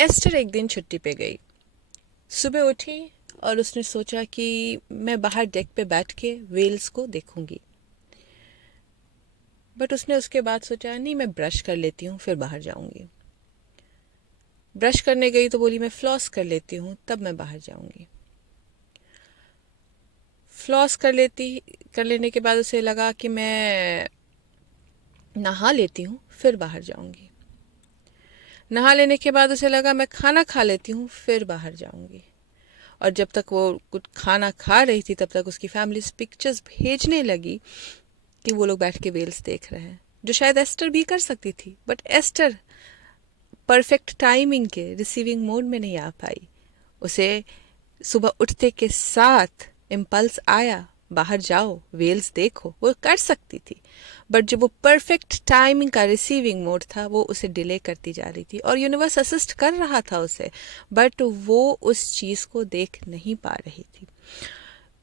Ester एक दिन छुट्टी पे गई। सुबह उठी और उसने सोचा कि मैं बाहर डेक पे बैठ के वेल्स को देखूंगी। बट उसने उसके बाद सोचा नहीं, मैं ब्रश कर लेती हूँ फिर बाहर जाऊंगी। ब्रश करने गई तो बोली मैं फ्लॉस कर लेती हूँ तब मैं बाहर जाऊंगी। फ्लॉस कर लेने के बाद उसे लगा कि मैं नहा लेती हूँ फिर बाहर जाऊंगी। नहा लेने के बाद उसे लगा मैं खाना खा लेती हूँ फिर बाहर जाऊंगी। और जब तक वो कुछ खाना खा रही थी तब तक उसकी फैमिली पिक्चर्स भेजने लगी कि वो लोग बैठ के वेल्स देख रहे हैं, जो शायद एस्टर भी कर सकती थी। बट एस्टर परफेक्ट टाइमिंग के रिसीविंग मोड में नहीं आ पाई। उसे सुबह उठते के साथ इम्पल्स आया, बाहर जाओ वेल्स देखो, वो कर सकती थी। बट जब वो परफेक्ट टाइमिंग का रिसीविंग मोड था वो उसे डिले करती जा रही थी और यूनिवर्स असिस्ट कर रहा था उसे, बट वो उस चीज़ को देख नहीं पा रही थी।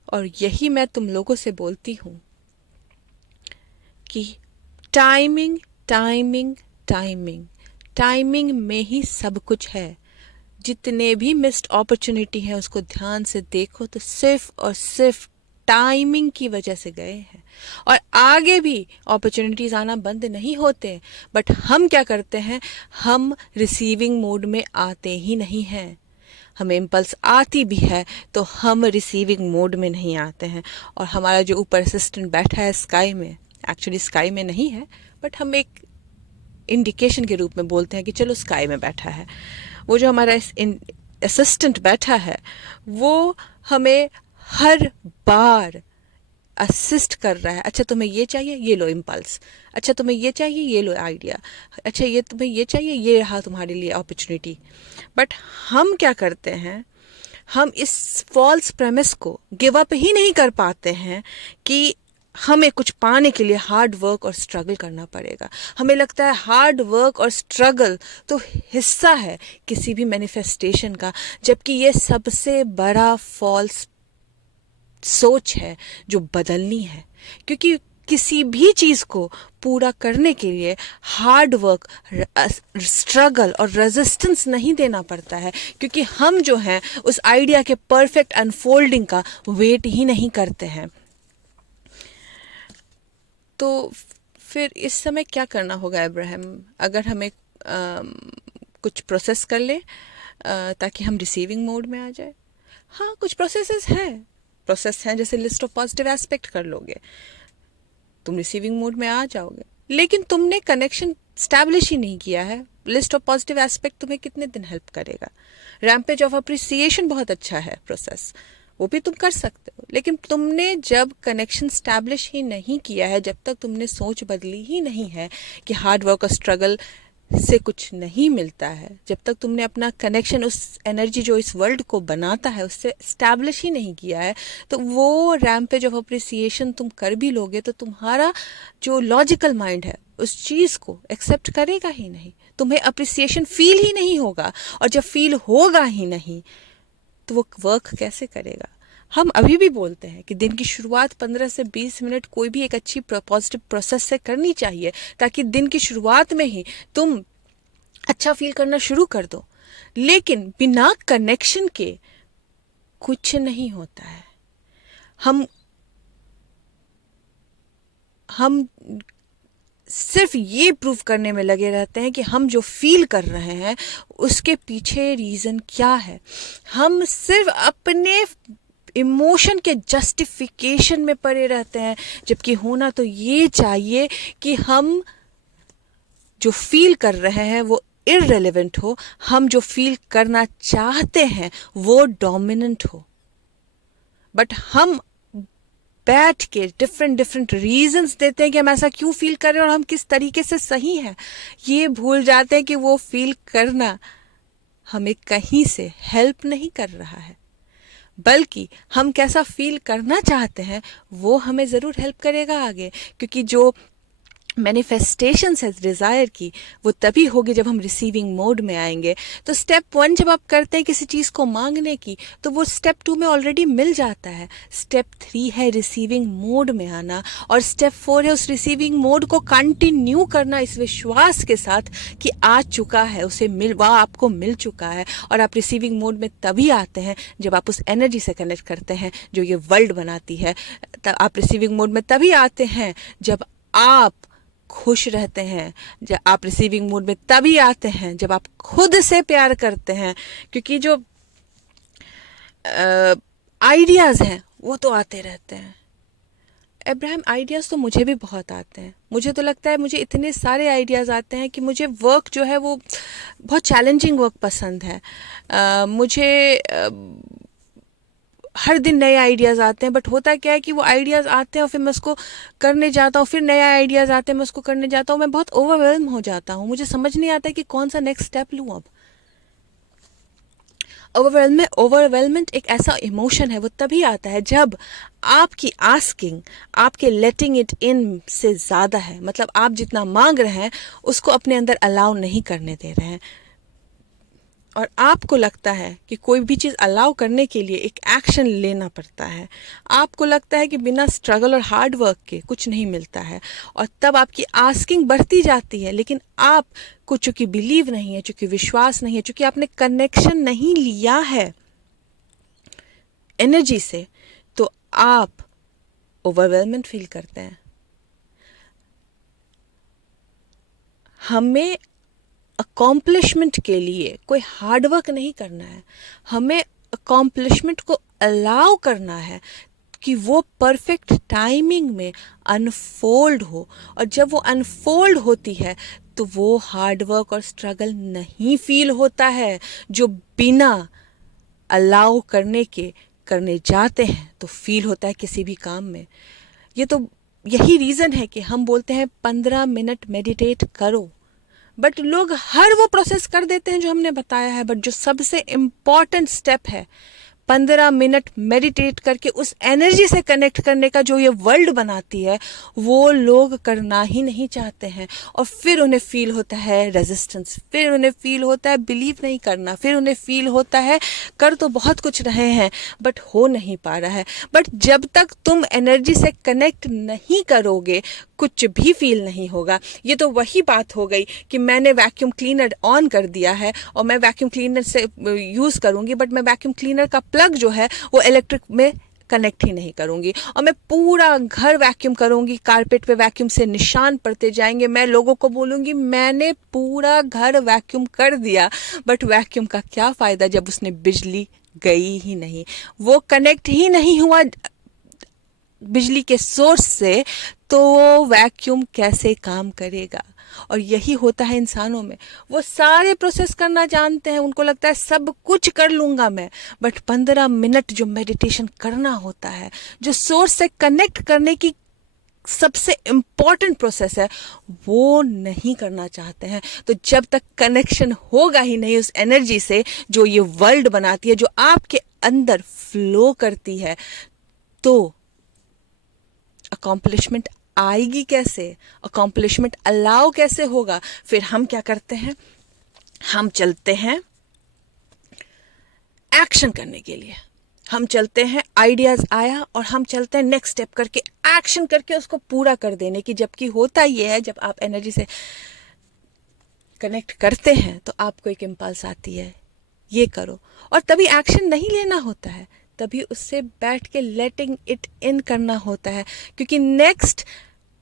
और यही मैं तुम लोगों से बोलती हूँ कि टाइमिंग टाइमिंग टाइमिंग टाइमिंग में ही सब कुछ है। जितने भी मिस्ड अपॉर्चुनिटी है उसको ध्यान से देखो तो सिर्फ और सिर्फ टाइमिंग की वजह से गए हैं। और आगे भी अपॉर्चुनिटीज आना बंद नहीं होते, बट हम क्या करते हैं, हम रिसीविंग मोड में आते ही नहीं हैं। हमें इम्पल्स आती भी है तो हम रिसीविंग मोड में नहीं आते हैं। और हमारा जो ऊपर असिस्टेंट बैठा है स्काई में, एक्चुअली स्काई में नहीं है, बट हम एक इंडिकेशन के रूप में बोलते हैं कि चलो स्काई में बैठा है। वो जो हमारा असिस्टेंट बैठा है वो हमें हर बार असिस्ट कर रहा है। अच्छा तुम्हें ये चाहिए, ये लो इम्पल्स। अच्छा तुम्हें ये चाहिए, ये लो आइडिया। अच्छा ये तुम्हें ये चाहिए, ये रहा तुम्हारे लिए अपॉर्चुनिटी। बट हम क्या करते हैं, हम इस फॉल्स प्रेमिस को गिव अप ही नहीं कर पाते हैं कि हमें कुछ पाने के लिए हार्ड वर्क और स्ट्रगल करना पड़ेगा। हमें लगता है हार्ड वर्क और स्ट्रगल तो हिस्सा है किसी भी मैनिफेस्टेशन का, जबकि ये सबसे बड़ा फॉल्स सोच है जो बदलनी है। क्योंकि किसी भी चीज़ को पूरा करने के लिए हार्ड वर्क, स्ट्रगल और रेजिस्टेंस नहीं देना पड़ता है, क्योंकि हम जो हैं उस आइडिया के परफेक्ट अनफोल्डिंग का वेट ही नहीं करते हैं। तो फिर इस समय क्या करना होगा अब्राहम, अगर हमें कुछ प्रोसेस कर ले ताकि हम रिसीविंग मोड में आ जाए? हाँ, कुछ प्रोसेस हैं जैसे लिस्ट ऑफ पॉजिटिव एस्पेक्ट कर लोगे, तुम रिसीविंग मोड में आ जाओगे। लेकिन तुमने कनेक्शन स्टैब्लिश ही नहीं किया है। लिस्ट ऑफ पॉजिटिव एस्पेक्ट तुम्हें कितने दिन हेल्प करेगा? रैम्पेज ऑफ अप्रिसिएशन बहुत अच्छा है प्रोसेस, वो भी तुम कर सकते हो। लेकिन तुमने जब कनेक्शन स्टैब्लिश ही नहीं किया है, जब तक तुमने सोच बदली ही नहीं है कि हार्ड वर्क और स्ट्रगल से कुछ नहीं मिलता है, जब तक तुमने अपना कनेक्शन उस एनर्जी जो इस वर्ल्ड को बनाता है उससे स्टैब्लिश ही नहीं किया है, तो वो रैम्पेज ऑफ अप्रिसिएशन तुम कर भी लोगे तो तुम्हारा जो लॉजिकल माइंड है उस चीज़ को एक्सेप्ट करेगा ही नहीं। तुम्हें अप्रिसिएशन फील ही नहीं होगा, और जब फील होगा ही नहीं तो वो वर्क कैसे करेगा? हम अभी भी बोलते हैं कि दिन की शुरुआत 15 से 20 मिनट कोई भी एक अच्छी पॉजिटिव प्रोसेस से करनी चाहिए, ताकि दिन की शुरुआत में ही तुम अच्छा फील करना शुरू कर दो। लेकिन बिना कनेक्शन के कुछ नहीं होता है। हम सिर्फ ये प्रूव करने में लगे रहते हैं कि हम जो फील कर रहे हैं उसके पीछे रीज़न क्या है। हम सिर्फ अपने इमोशन के जस्टिफिकेशन में पड़े रहते हैं, जबकि होना तो ये चाहिए कि हम जो फील कर रहे हैं वो इररेलेवेंट हो, हम जो फील करना चाहते हैं वो डोमिनेंट हो। बट हम बैठ के डिफरेंट डिफरेंट रीजंस देते हैं कि हम ऐसा क्यों फील कर रहे हैं और हम किस तरीके से सही हैं। ये भूल जाते हैं कि वो फील करना हमें कहीं से हेल्प नहीं कर रहा है, बल्कि हम कैसा फील करना चाहते हैं वो हमें ज़रूर हेल्प करेगा आगे। क्योंकि जो मैनिफेस्टेशंस है डिज़ायर की, वो तभी होगी जब हम रिसीविंग मोड में आएंगे। तो स्टेप 1 जब आप करते हैं किसी चीज़ को मांगने की, तो वो स्टेप 2 में ऑलरेडी मिल जाता है। स्टेप 3 है रिसीविंग मोड में आना, और स्टेप 4 है उस रिसीविंग मोड को कंटिन्यू करना इस विश्वास के साथ कि आ चुका है, उसे वह आपको मिल चुका है। और आप रिसीविंग मोड में तभी आते हैं जब आप उस एनर्जी से कनेक्ट करते हैं जो ये वर्ल्ड बनाती है। आप रिसीविंग मोड में तभी आते हैं जब आप खुश रहते हैं। जब आप रिसीविंग मोड में तभी आते हैं जब आप खुद से प्यार करते हैं, क्योंकि जो आइडियाज़ हैं वो तो आते रहते हैं। अब्राहम, आइडियाज़ तो मुझे भी बहुत आते हैं। मुझे तो लगता है मुझे इतने सारे आइडियाज़ आते हैं कि मुझे वर्क जो है वो बहुत चैलेंजिंग वर्क पसंद है। मुझे हर दिन नए आइडियाज़ आते हैं, बट होता क्या है कि वो आइडियाज़ आते हैं और फिर मैं उसको करने जाता हूँ, फिर नए आइडियाज़ आते हैं, मैं उसको करने जाता हूँ, मैं बहुत ओवरवेल्म हो जाता हूँ। मुझे समझ नहीं आता कि कौन सा नेक्स्ट स्टेप लूँ अब। ओवरवेलमेंट एक ऐसा इमोशन है, वो तभी आता है जब आपकी आस्किंग, आपके लेटिंग इट इन से ज़्यादा है। मतलब आप जितना मांग रहे हैं उसको अपने अंदर अलाउ नहीं करने दे रहे हैं, और आपको लगता है कि कोई भी चीज़ अलाउ करने के लिए एक एक्शन लेना पड़ता है। आपको लगता है कि बिना स्ट्रगल और हार्ड वर्क के कुछ नहीं मिलता है, और तब आपकी आस्किंग बढ़ती जाती है। लेकिन आपको चूंकि बिलीव नहीं है, चूंकि विश्वास नहीं है, चूंकि आपने कनेक्शन नहीं लिया है एनर्जी से, तो आप ओवरवेलमेंट फील करते हैं। हमें अकॉम्प्लिशमेंट के लिए कोई हार्डवर्क नहीं करना है, हमें अकॉम्प्लिशमेंट को अलाउ करना है कि वो परफेक्ट टाइमिंग में अनफोल्ड हो। और जब वो अनफोल्ड होती है तो वो हार्डवर्क और स्ट्रगल नहीं फील होता है जो बिना अलाउ करने के करने जाते हैं तो फील होता है किसी भी काम में। ये तो यही रीज़न है कि हम बोलते हैं 15 मिनट मेडिटेट करो, बट लोग हर वो प्रोसेस कर देते हैं जो हमने बताया है। बट जो सबसे इम्पॉर्टेंट स्टेप है 15 मिनट मेडिटेट करके उस एनर्जी से कनेक्ट करने का, जो ये वर्ल्ड बनाती है, वो लोग करना ही नहीं चाहते हैं। और फिर उन्हें फील होता है रेजिस्टेंस, फिर उन्हें फील होता है बिलीव नहीं करना, फिर उन्हें फील होता है कर तो बहुत कुछ रहे हैं बट हो नहीं पा रहा है। बट जब तक तुम एनर्जी से कनेक्ट नहीं करोगे कुछ भी फील नहीं होगा। ये तो वही बात हो गई कि मैंने वैक्यूम क्लीनर ऑन कर दिया है और मैं वैक्यूम क्लीनर से यूज़ करूँगी, बट मैं वैक्यूम क्लीनर का प्लग जो है वो इलेक्ट्रिक में कनेक्ट ही नहीं करूँगी, और मैं पूरा घर वैक्यूम करूँगी, कारपेट पे वैक्यूम से निशान पड़ते जाएंगे। मैं लोगों को बोलूँगी मैंने पूरा घर वैक्यूम कर दिया, बट वैक्यूम का क्या फ़ायदा जब उसने बिजली गई ही नहीं, वो कनेक्ट ही नहीं हुआ बिजली के सोर्स से, तो वो वैक्यूम कैसे काम करेगा। और यही होता है इंसानों में, वो सारे प्रोसेस करना जानते हैं, उनको लगता है सब कुछ कर लूँगा मैं, बट 15 मिनट जो मेडिटेशन करना होता है, जो सोर्स से कनेक्ट करने की सबसे इम्पॉर्टेंट प्रोसेस है, वो नहीं करना चाहते हैं। तो जब तक कनेक्शन होगा ही नहीं उस एनर्जी से जो ये वर्ल्ड बनाती है, जो आपके अंदर फ्लो करती है, तो अकॉम्प्लिशमेंट आएगी कैसे, अकॉम्प्लिशमेंट अलाउ कैसे होगा। फिर हम क्या करते हैं, हम चलते हैं एक्शन करने के लिए, हम चलते हैं आइडियाज़ आया और हम चलते हैं नेक्स्ट स्टेप करके एक्शन करके उसको पूरा कर देने की। जबकि होता ये है जब आप एनर्जी से कनेक्ट करते हैं तो आपको एक इम्पल्स आती है ये करो, और तभी एक्शन नहीं लेना होता है, तभी उससे बैठ के लेटिंग इट इन करना होता है, क्योंकि नेक्स्ट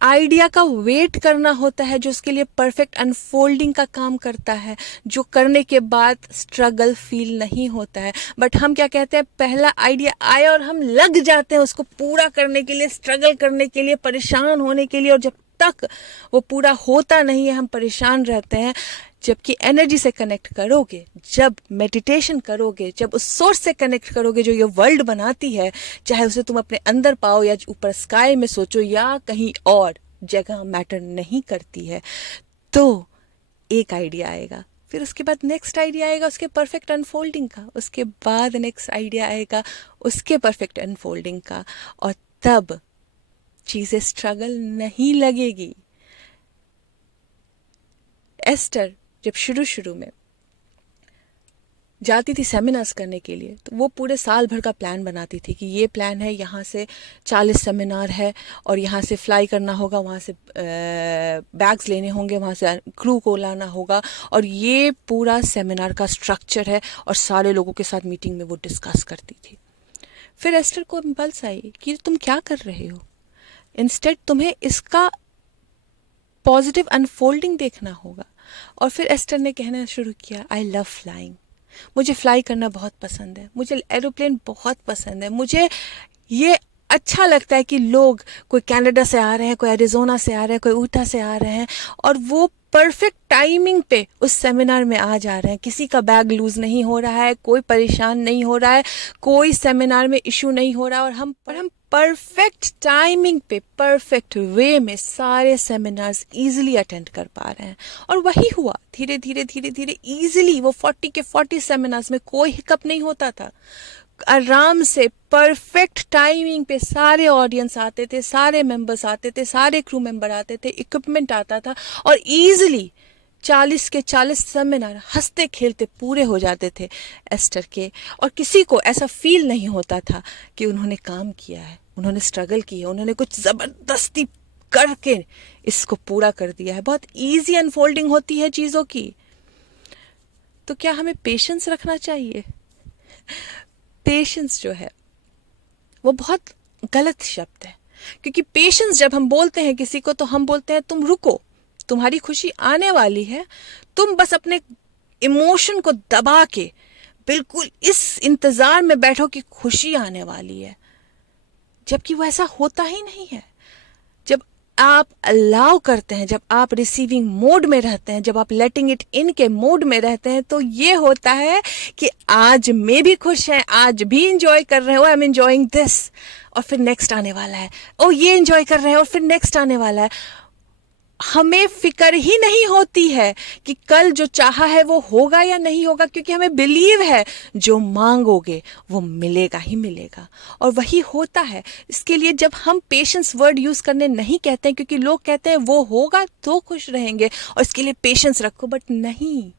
आइडिया का वेट करना होता है जो उसके लिए परफेक्ट अनफोल्डिंग का काम करता है, जो करने के बाद स्ट्रगल फील नहीं होता है। बट हम क्या कहते हैं, पहला आइडिया आया और हम लग जाते हैं उसको पूरा करने के लिए, स्ट्रगल करने के लिए, परेशान होने के लिए, और जब तक वो पूरा होता नहीं है हम परेशान रहते हैं। जबकि एनर्जी से कनेक्ट करोगे, जब मेडिटेशन करोगे, जब उस सोर्स से कनेक्ट करोगे जो ये वर्ल्ड बनाती है, चाहे उसे तुम अपने अंदर पाओ या ऊपर स्काई में सोचो या कहीं और जगह, मैटर नहीं करती है, तो एक आइडिया आएगा, फिर उसके बाद नेक्स्ट आइडिया आएगा उसके परफेक्ट अनफोल्डिंग का, उसके बाद नेक्स्ट आइडिया आएगा उसके परफेक्ट अनफोल्डिंग का, और तब चीज़ें स्ट्रगल नहीं लगेगी। एस्टर जब शुरू में जाती थी सेमिनार्स करने के लिए, तो वो पूरे साल भर का प्लान बनाती थी कि ये प्लान है, यहाँ से 40 सेमिनार है और यहाँ से फ्लाई करना होगा, वहाँ से बैग्स लेने होंगे, वहाँ से क्रू को लाना होगा, और ये पूरा सेमिनार का स्ट्रक्चर है, और सारे लोगों के साथ मीटिंग में वो डिस्कस करती थी। फिर एस्टर को इम्पल्स आई कि तुम क्या कर रहे हो, इंस्टेड तुम्हें इसका पॉजिटिव अनफोल्डिंग देखना होगा। और फिर एस्टर ने कहना शुरू किया, आई लव फ्लाइंग, मुझे फ्लाई करना बहुत पसंद है, मुझे एरोप्लेन बहुत पसंद है, मुझे ये अच्छा लगता है कि लोग कोई कनाडा से आ रहे हैं, कोई एरिजोना से आ रहे हैं, कोई ऊटा से आ रहे हैं, और वो परफेक्ट टाइमिंग पे उस सेमिनार में आ जा रहे हैं, किसी का बैग लूज नहीं हो रहा है, कोई परेशान नहीं हो रहा है, कोई सेमिनार में इशू नहीं हो रहा है, और हम परफेक्ट टाइमिंग पे परफेक्ट वे में सारे सेमिनार्स इजीली अटेंड कर पा रहे हैं। और वही हुआ, धीरे धीरे इजीली वो 40 के 40 सेमिनार्स में कोई हिकअप नहीं होता था, आराम से परफेक्ट टाइमिंग पे सारे ऑडियंस आते थे, सारे मेंबर्स आते थे, सारे क्रू मेंबर आते थे, इक्विपमेंट आता था, और इजीली 40 के 40 सेमिनार हंसते खेलते पूरे हो जाते थे एस्टर के। और किसी को ऐसा फील नहीं होता था कि उन्होंने काम किया है, उन्होंने स्ट्रगल की है, उन्होंने कुछ ज़बरदस्ती करके इसको पूरा कर दिया है। बहुत ईजी अनफोल्डिंग होती है चीज़ों की। तो क्या हमें पेशेंस रखना चाहिए? पेशेंस जो है वो बहुत गलत शब्द है, क्योंकि पेशेंस जब हम बोलते हैं किसी को, तो हम बोलते हैं तुम रुको, तुम्हारी खुशी आने वाली है, तुम बस अपने इमोशन को दबा के बिल्कुल इस इंतजार में बैठो कि खुशी आने वाली है, जबकि वो ऐसा होता ही नहीं है। जब आप अलाउ करते हैं, जब आप रिसीविंग मोड में रहते हैं, जब आप लेटिंग इट इन के मोड में रहते हैं, तो ये होता है कि आज मैं भी खुश है, आज भी इंजॉय कर रहे हो, आई एम एंजॉइंग दिस, और फिर नेक्स्ट आने वाला है, ओ ये इंजॉय कर रहे हैं और फिर नेक्स्ट आने वाला है। हमें फिक्र ही नहीं होती है कि कल जो चाहा है वो होगा या नहीं होगा, क्योंकि हमें बिलीव है जो मांगोगे वो मिलेगा ही मिलेगा, और वही होता है। इसके लिए जब हम पेशेंस वर्ड यूज करने नहीं कहते हैं, क्योंकि लोग कहते हैं वो होगा तो खुश रहेंगे और इसके लिए पेशेंस रखो, बट नहीं,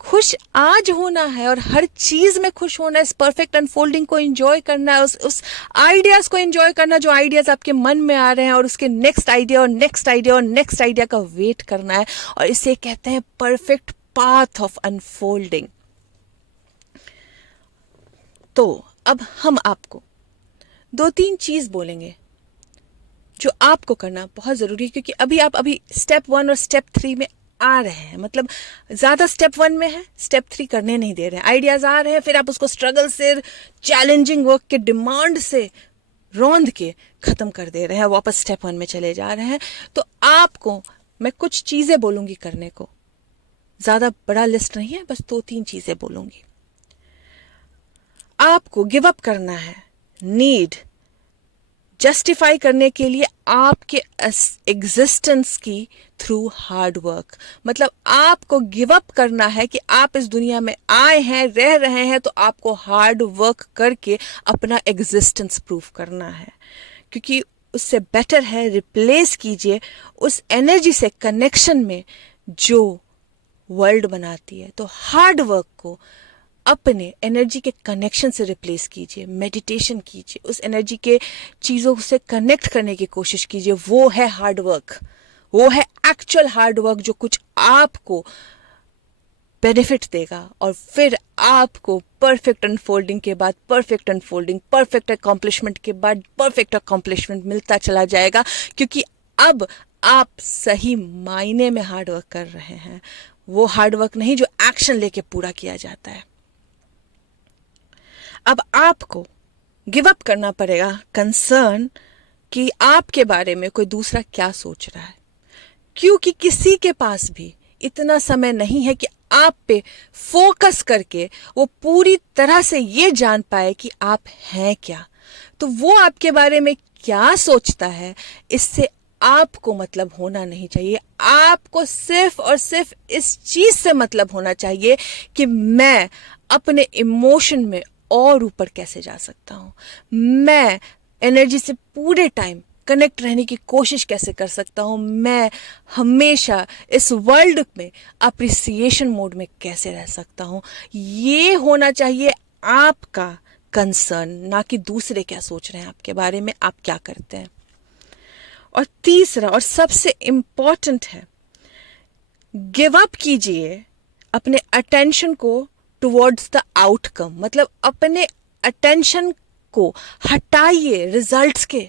खुश आज होना है और हर चीज में खुश होना है, इस परफेक्ट अनफोल्डिंग को एंजॉय करना है, उस आइडियाज को एंजॉय करना जो आइडियाज आपके मन में आ रहे हैं, और उसके नेक्स्ट आइडिया और नेक्स्ट आइडिया और नेक्स्ट आइडिया का वेट करना है, और इसे कहते हैं परफेक्ट पाथ ऑफ अनफोल्डिंग। तो अब हम आपको 2-3 चीज बोलेंगे जो आपको करना बहुत जरूरी है, क्योंकि अभी स्टेप 1 और स्टेप 3 में आ रहे हैं, मतलब ज्यादा स्टेप 1 में है, स्टेप 3 करने नहीं दे रहे हैं, आइडियाज आ रहे हैं, फिर आप उसको स्ट्रगल से, चैलेंजिंग वर्क के डिमांड से रौंद के खत्म कर दे रहे हैं, वापस स्टेप 1 में चले जा रहे हैं। तो आपको मैं कुछ चीजें बोलूंगी करने को, ज्यादा बड़ा लिस्ट नहीं है, बस 2-3 चीजें बोलूंगी। आपको गिव अप करना है नीड जस्टिफाई करने के लिए आपके एग्जिस्टेंस की थ्रू हार्ड वर्क। मतलब आपको गिव अप करना है कि आप इस दुनिया में आए हैं, रह रहे हैं, तो आपको हार्ड वर्क करके अपना एग्जिस्टेंस प्रूव करना है, क्योंकि उससे बेटर है रिप्लेस कीजिए उस एनर्जी से कनेक्शन में जो वर्ल्ड बनाती है। तो हार्ड वर्क को अपने एनर्जी के कनेक्शन से रिप्लेस कीजिए, मेडिटेशन कीजिए, उस एनर्जी के चीज़ों से कनेक्ट करने की कोशिश कीजिए। वो है हार्ड वर्क, वो है एक्चुअल हार्ड वर्क जो कुछ आपको बेनिफिट देगा, और फिर आपको परफेक्ट अनफोल्डिंग के बाद परफेक्ट अनफोल्डिंग, परफेक्ट अकॉम्प्लिशमेंट के बाद परफेक्ट अकॉम्प्लिशमेंट मिलता चला जाएगा, क्योंकि अब आप सही मायने में हार्ड वर्क कर रहे हैं। वो हार्ड वर्क नहीं जो एक्शन लेके पूरा किया जाता है। अब आपको गिव अप करना पड़ेगा कंसर्न कि आपके बारे में कोई दूसरा क्या सोच रहा है, क्योंकि किसी के पास भी इतना समय नहीं है कि आप पे फोकस करके वो पूरी तरह से ये जान पाए कि आप हैं क्या। तो वो आपके बारे में क्या सोचता है, इससे आपको मतलब होना नहीं चाहिए। आपको सिर्फ और सिर्फ इस चीज से मतलब होना चाहिए कि मैं अपने इमोशन में और ऊपर कैसे जा सकता हूं, मैं एनर्जी से पूरे टाइम कनेक्ट रहने की कोशिश कैसे कर सकता हूँ, मैं हमेशा इस वर्ल्ड में अप्रिसिएशन मोड में कैसे रह सकता हूँ। ये होना चाहिए आपका कंसर्न, ना कि दूसरे क्या सोच रहे हैं आपके बारे में, आप क्या करते हैं। और तीसरा और सबसे इम्पॉर्टेंट है, गिव अप कीजिए अपने अटेंशन को टुवर्ड्स द आउटकम। मतलब अपने अटेंशन को हटाइए रिजल्ट्स के,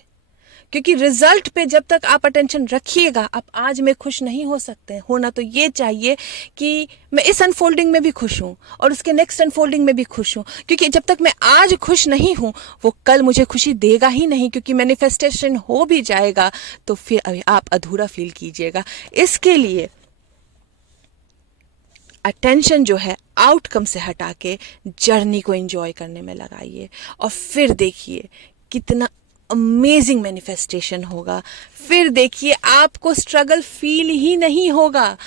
क्योंकि रिजल्ट पे जब तक आप अटेंशन रखिएगा, आप आज में खुश नहीं हो सकते। होना तो ये चाहिए कि मैं इस अनफोल्डिंग में भी खुश हूँ और उसके नेक्स्ट अनफोल्डिंग में भी खुश हूँ, क्योंकि जब तक मैं आज खुश नहीं हूँ वो कल मुझे खुशी देगा ही नहीं, क्योंकि मैनिफेस्टेशन हो भी जाएगा तो फिर आप अधूरा फील कीजिएगा। इसके लिए अटेंशन जो है आउटकम से हटा के जर्नी को एंजॉय करने में लगाइए, और फिर देखिए कितना अमेजिंग मैनिफेस्टेशन होगा। फिर देखिए आपको स्ट्रगल फील ही नहीं होगा।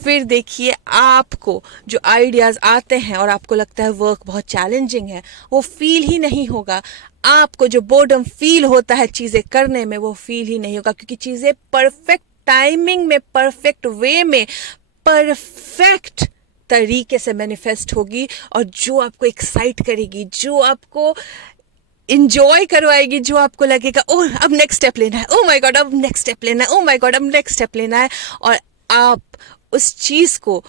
फिर देखिए आपको जो आइडियाज़ आते हैं और आपको लगता है वर्क बहुत चैलेंजिंग है, वो फील ही नहीं होगा। आपको जो बोर्डम फील होता है चीज़ें करने में, वो फील ही नहीं होगा, क्योंकि चीज़ें परफेक्ट टाइमिंग में, परफेक्ट वे में, परफेक्ट तरीके से मैनिफेस्ट होगी, और जो आपको एक्साइट करेगी, जो आपको इंजॉय करवाएगी, जो आपको लगेगा ओह अब नेक्स्ट स्टेप लेना है, ओह माय गॉड अब नेक्स्ट स्टेप लेना है, ओह माय गॉड अब नेक्स्ट स्टेप लेना है। और आप उस चीज़ को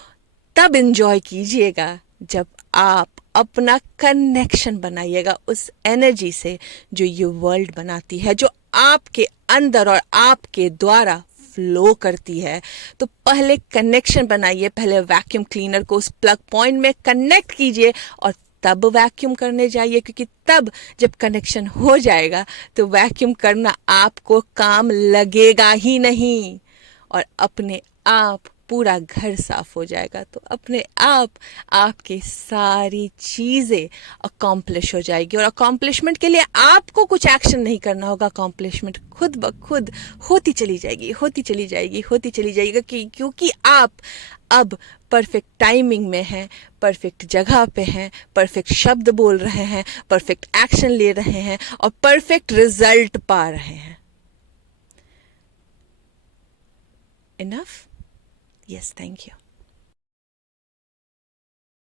तब इंजॉय कीजिएगा जब आप अपना कनेक्शन बनाइएगा उस एनर्जी से जो ये वर्ल्ड बनाती है, जो आपके अंदर और आपके द्वारा फ्लो करती है। तो पहले कनेक्शन बनाइए, पहले वैक्यूम क्लीनर को उस प्लग पॉइंट में कनेक्ट कीजिए और तब वैक्यूम करने जाइए, क्योंकि तब जब कनेक्शन हो जाएगा तो वैक्यूम करना आपको काम लगेगा ही नहीं, और अपने आप पूरा घर साफ हो जाएगा। तो अपने आप आपकी सारी चीज़ें अकॉम्प्लिश हो जाएगी, और अकॉम्प्लिशमेंट के लिए आपको कुछ एक्शन नहीं करना होगा। अकॉम्प्लिशमेंट खुद ब खुद होती चली जाएगी, होती चली जाएगी, होती चली जाएगी, क्योंकि आप अब परफेक्ट टाइमिंग में हैं, परफेक्ट जगह पे हैं, परफेक्ट शब्द बोल रहे हैं, परफेक्ट एक्शन ले रहे हैं और परफेक्ट रिजल्ट पा रहे हैं। Enough? Yes, thank you.